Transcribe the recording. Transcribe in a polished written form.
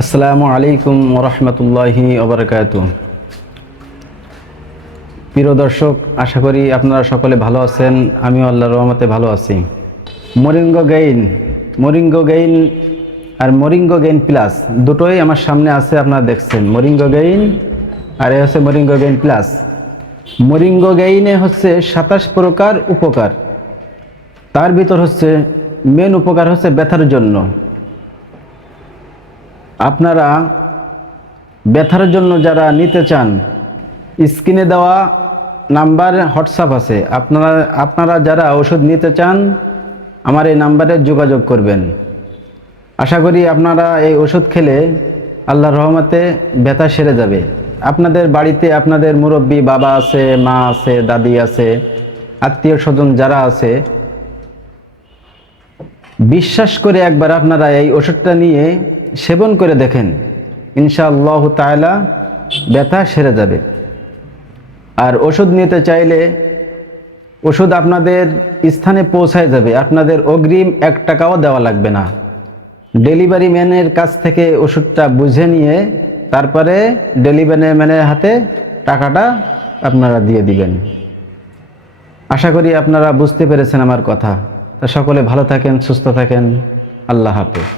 আসসালামু আলাইকুম ওরহমতুল্লাহি ওবরাকাতুহ। প্রিয় দর্শক, আশা করি আপনারা সকলে ভালো আছেন। আমিও আল্লাহর রহমতে ভালো আছি। মরিঙ্গো গেইন আর মরিঙ্গো গেইন প্লাস দুটোই আমার সামনে আছে, আপনারা দেখছেন। মরিঙ্গো গেইন আর এ হচ্ছে মরিঙ্গো গেইন প্লাস। মরিঙ্গো গেইনে হচ্ছে 27 প্রকার উপকার। তার ভিতর হচ্ছে মেন উপকার হচ্ছে ব্যথার জন্য। আপনারা ব্যথার জন্য যারা নিতে চান, স্ক্রিনে দেওয়া নাম্বার হোয়াটসঅ্যাপ আছে, আপনারা যারা ওষুধ নিতে চান আমার এই নাম্বারে যোগাযোগ করবেন। আশা করি আপনারা এই ওষুধ খেলে আল্লাহর রহমতে ব্যথা সেরে যাবে। আপনাদের বাড়িতে আপনাদের মুরব্বী বাবা আছে, মা আছে, দাদি আছে, আত্মীয় স্বজন যারা আছে, বিশ্বাস করে একবার আপনারা এই ওষুধটা নিয়ে সেবন করে দেখেন, ইনশাআল্লাহ তাআলা ব্যথা সেরে যাবে। আর ওষুধ নিতে চাইলে ওষুধ আপনাদের স্থানে পৌঁছায় যাবে, আপনাদের অগ্রিম 1 টাকাও দেওয়া লাগবে না। ডেলিভারি ম্যানের কাছ থেকে ওষুধটা বুঝে নিয়ে তারপরে ডেলিভারি ম্যানের হাতে টাকাটা আপনারা দিয়ে দিবেন। আশা করি আপনারা বুঝতে পেরেছেন আমার কথা। তা সকলে ভালো থাকেন, সুস্থ থাকেন। আল্লাহ হাফেজ।